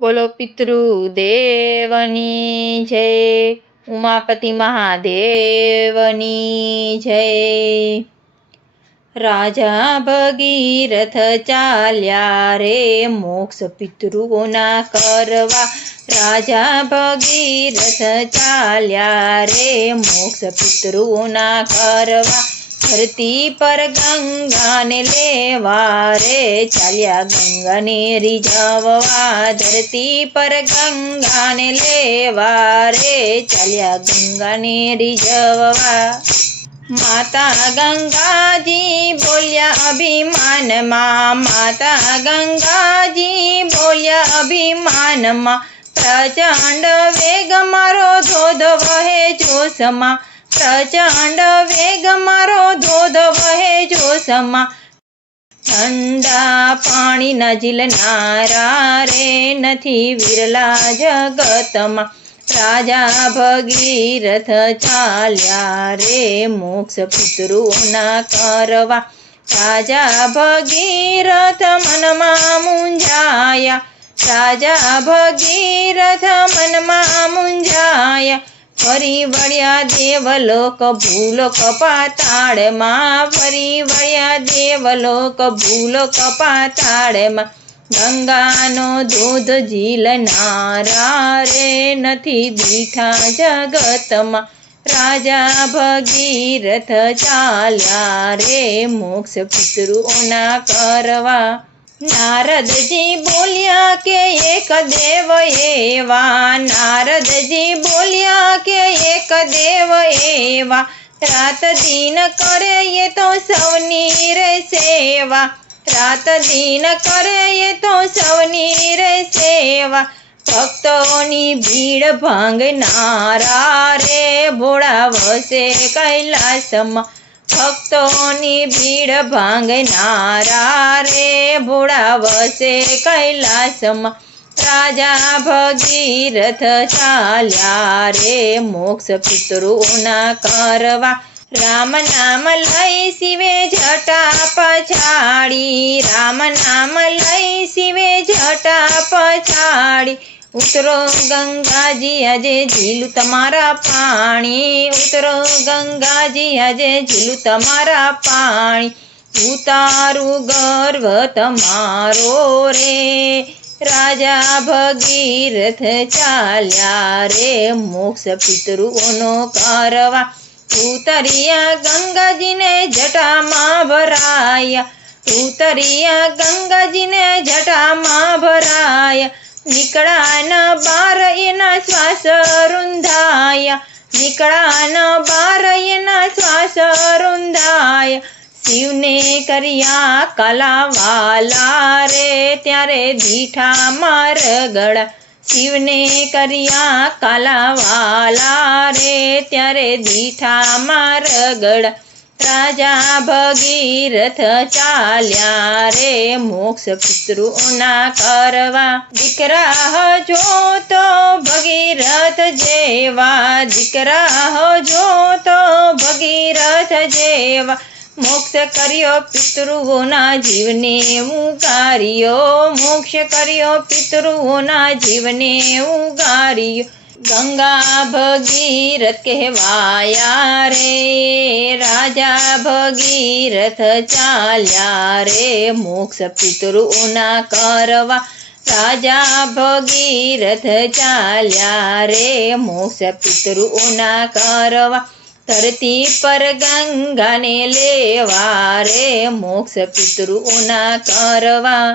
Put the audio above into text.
બોલો પિતૃદેવની જય, ઉમાપતિ મહાદેવની જય। રાજા ભગીરથ ચાલ્યા રે મોક્ષ પિતૃઓના કરવા। રાજા ભગીરથ ચાલ્યા રે મોક્ષ પિતૃઓના કરવા। ધરતી પર ગંગાને લેવા રે ચાલ્યા ગંગાને રીઝવવા। ધરતી પર ગંગાને લેવા રે ચાલ્યા ગંગાને રીઝવવા। માતા ગંગાજી બોલ્યા અભિમાનમાં। માતા ગંગાજી બોલ્યા અભિમાનમાં। પ્રચંડ વેગ મારો ધોધ વહે જોશમાં। પ્રચંડ વેગ મારો ધોધ વહે જોશમાં। ઠંડા પાણીના ઝીલનારા રે નથી વિરલા જગતમાં। રાજા ભગીરથ ચાલ્યા રે મોક્ષ પિતૃઓના કરવા। રાજા ભગીરથ મનમાં મૂંઝાયા। રાજા ભગીરથ મનમાં મૂંઝાયા। ફરી વળ્યા દેવલોક ભૂલોક પાતાળમાં। ફરી વળ્યા દેવલોક ભૂલોક પાતાળમાં। ગંગાનો ધોધ ઝીલનારા રે નથી દીઠા જગતમાં। રાજા ભગીરથ ચાલ્યા રે મોક્ષ પિતૃઓના કરવા। નારદજી બોલ્યા કે એક દેવ એવા। નારદજી બોલ્યા કે એક દેવ એવા। રાત દિન કરે એ તો સૌની રે સેવા। રાત દિન કરે એ તો સૌની રે સેવા। ભક્તોની ભીડ ભાંગનારા રે ભોળા વસે કૈલાસમાં। ભક્તોની ભીડ ભાંગનારા રે ભોળા વસે કૈલાસમાં। રાજા ભગીરથ ચાલ્યા રે મોક્ષ પિતૃઓના કરવા। રામ નામ લઈ શિવે જટા પછાડી। રામ નામ લઈ શિવે જટા પછાડી। ઉતરો ગંગાજી આજે ઝીલું તમારા પાણી। ઉતરો ગંગાજી આજે ઝીલું તમારા પાણી। ઉતારું ગર્વ તમારો રે રાજા ભગીરથ ચાલ્યા રે મોક્ષ પિતૃઓનો કરવા। ઉતર્યા ગંગાજીને જટામાં ભરાયા। ઉતર્યા ગંગાજીને જટામાં ભરાયા। નીકળાના બાર એના શ્વાસ રૂંધાયા। નીકળાના બાર એના શ્વાસ રૂંધાયા। શિવને કર્યા કાલાવાલા રે ત્યારે દીઠા મારગડા। શિવને કર્યા કાલાવાલા રે ત્યારે દીઠા મારગડા। રાજા ભગીરથ ચાલ્યા રે મોક્ષ પિતૃઓના કરવા। દીકરા જો તો ભગીરથ જેવા। દીકરા જો તો ભગીરથ જેવા। મોક્ષ કર્યો પિતૃઓના જીવને ઉગાર્યો। મોક્ષ કર્યો પિતૃઓના જીવને ઉગાર્યો। ગંગા ભગીરથ કહેવાયા રે રાજા ભગીરથ ચાલ્યા રે મોક્ષ પિતૃઓના કરવા। રાજા ભગીરથ ચાલ્યા રે મોક્ષ પિતૃઓના કરવા। ધરતી પર ગંગાને લેવા રે મોક્ષ પિતૃઓના કરવા।